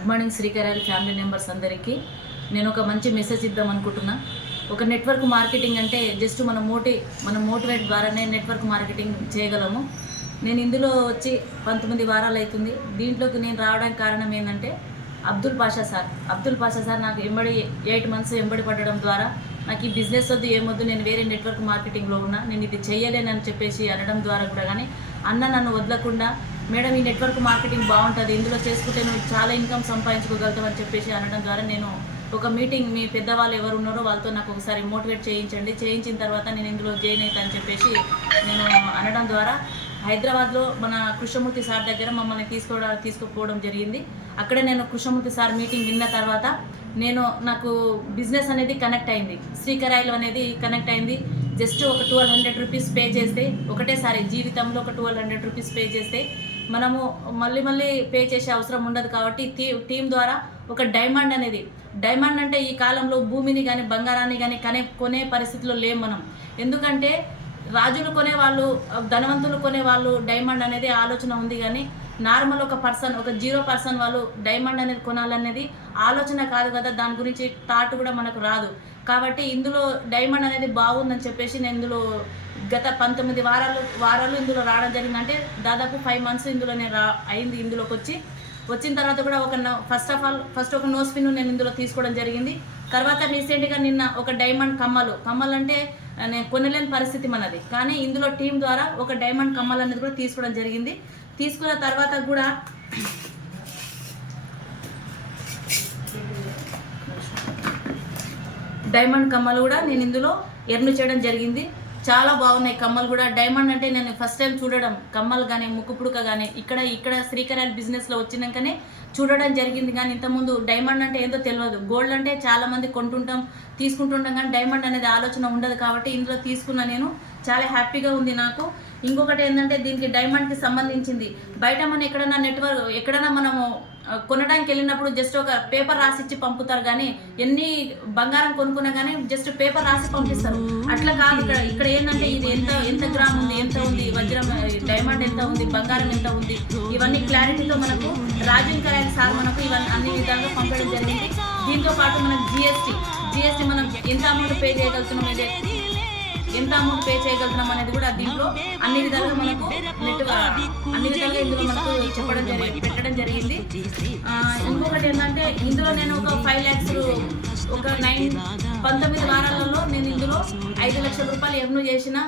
Good morning శ్రీకరాయలు family members అందరికీ నేను ఒక మంచి మెసేజ్ ఇద్దాం అనుకుంటున్నా. ఒక నెట్వర్క్ మార్కెటింగ్ అంటే జస్ట్ మన మోటివేట్ ద్వారానే నెట్వర్క్ మార్కెటింగ్ చేయగలము. నేను ఇందులో వచ్చి 19 వారాలు అవుతుంది. దీంట్లోకి నేను రావడానికి కారణం ఏంటంటే అబ్దుల్ పాషా సార్ నాకు 8 మంత్స్ ఎంబడి పడడం ద్వారా నాకు ఈ బిజినెస్ వద్దు ఏమొద్దు, నేను వేరే నెట్వర్క్ మార్కెటింగ్లో ఉన్నా, నేను ఇది చేయలేనని చెప్పేసి అనడం ద్వారా కూడా కానీ అన్న నన్ను వదలకుండా, మేడం ఈ నెట్వర్క్ మార్కెటింగ్ బాగుంటుంది, ఇందులో చేసుకుంటే నువ్వు చాలా ఇన్కమ్ సంపాదించుకోగలుగుతావు అని చెప్పేసి అనడం ద్వారా నేను ఒక మీటింగ్, మీ పెద్దవాళ్ళు ఎవరు ఉన్నారో వాళ్ళతో నాకు ఒకసారి మోటివేట్ చేయించిన తర్వాత నేను ఇందులో జాయిన్ అవుతా అని చెప్పేసి నేను అనడం ద్వారా హైదరాబాద్లో మన కృష్ణమూర్తి సార్ దగ్గర మమ్మల్ని తీసుకుపోవడం జరిగింది. అక్కడే నేను కృష్ణమూర్తి సార్ మీటింగ్ విన్న తర్వాత నాకు బిజినెస్ అనేది కనెక్ట్ అయింది, శ్రీకరాయలు అనేది కనెక్ట్ అయింది. జస్ట్ ఒక 1200 రూపీస్ పే చేస్తే, ఒకటేసారి జీవితంలో ఒక 1200 రూపీస్ పే చేస్తే మనము మళ్ళీ పే చేసే అవసరం ఉండదు. కాబట్టి టీం ద్వారా ఒక డైమండ్ అంటే ఈ కాలంలో భూమిని కానీ బంగారాన్ని కానీ కొనే పరిస్థితిలో లేము మనం. ఎందుకంటే రాజులు కొనేవాళ్ళు, ధనవంతులు కొనేవాళ్ళు డైమండ్ అనేది ఆలోచన ఉంది, కానీ నార్మల్ ఒక 0% వాళ్ళు డైమండ్ అనేది కొనాలనేది ఆలోచన కాదు కదా, దాని గురించి థాట్ కూడా మనకు రాదు. కాబట్టి ఇందులో డైమండ్ అనేది బాగుందని చెప్పేసి నేను ఇందులో గత 19 వారాలు ఇందులో రావడం జరిగింది. అంటే దాదాపు 5 మంత్స్ ఇందులో నేను అయింది. ఇందులోకి వచ్చిన తర్వాత కూడా ఫస్ట్ ఒక నోస్ పిన్ నేను ఇందులో తీసుకోవడం జరిగింది. తర్వాత రీసెంట్గా నిన్న ఒక డైమండ్ కమ్మలు అంటే నేను కొనలేని పరిస్థితి మనది, కానీ ఇందులో టీం ద్వారా ఒక డైమండ్ కమ్మలు అనేది కూడా తీసుకోవడం జరిగింది. తీసుకున్న తర్వాత కూడా డైమండ్ కమ్మలు కూడా నేను ఇందులో ఎర్న్ చేయడం జరిగింది. చాలా బాగున్నాయి కమ్మలు కూడా. డైమండ్ అంటే నేను ఫస్ట్ టైం చూడడం, కమ్మలు కానీ ముక్కు పుడక కానీ ఇక్కడ శ్రీకరాయలు బిజినెస్లో వచ్చినాకనే చూడడం జరిగింది. కానీ ఇంతకుముందు డైమండ్ అంటే ఏందో తెలియదు. గోల్డ్ అంటే చాలామంది తీసుకుంటుంటాం కానీ డైమండ్ అనేది ఆలోచన ఉండదు. కాబట్టి ఇందులో తీసుకున్న నేను చాలా హ్యాపీగా ఉంది నాకు. ఇంకొకటి ఏంటంటే దీనికి డైమండ్కి సంబంధించింది బయట మనం ఎక్కడైనా మనము కొనడానికి వెళ్ళినప్పుడు జస్ట్ ఒక పేపర్ రాసిచ్చి పంపుతారు, కానీ ఎన్ని బంగారం కొనుక్కున్నా కానీ జస్ట్ పేపర్ రాసి పంపిస్తారు. అట్లా కాదు, ఇక్కడ ఏంటంటే ఇది ఎంత గ్రామ్ ఉంది, ఎంత ఉంది, వజ్రం డైమండ్ ఎంత ఉంది, బంగారం ఎంత ఉంది, ఇవన్నీ క్లారిటీతో మనకు రాజన్ కరాయల్ సార్ మనకు ఇవన్నీ అన్ని విధాలుగా పంపడం జరిగింది. దీంతో పాటు మనకు జిఎస్టీ మనం ఎంత అమౌంట్ పే చేయగలుగుతున్నాం అనేది కూడా దీంట్లో అన్ని విధాలుగా మనకు అన్ని విధాలుగా ఇందులో మనకు పెట్టడం జరిగింది. ఇంకొకటి ఏంటంటే ఇందులో నేను ఒక 5 lakhs ఒక 19 వారాలలో నేను ఇందులో 5 లక్షల రూపాయలు ఎర్న్ చేసిన.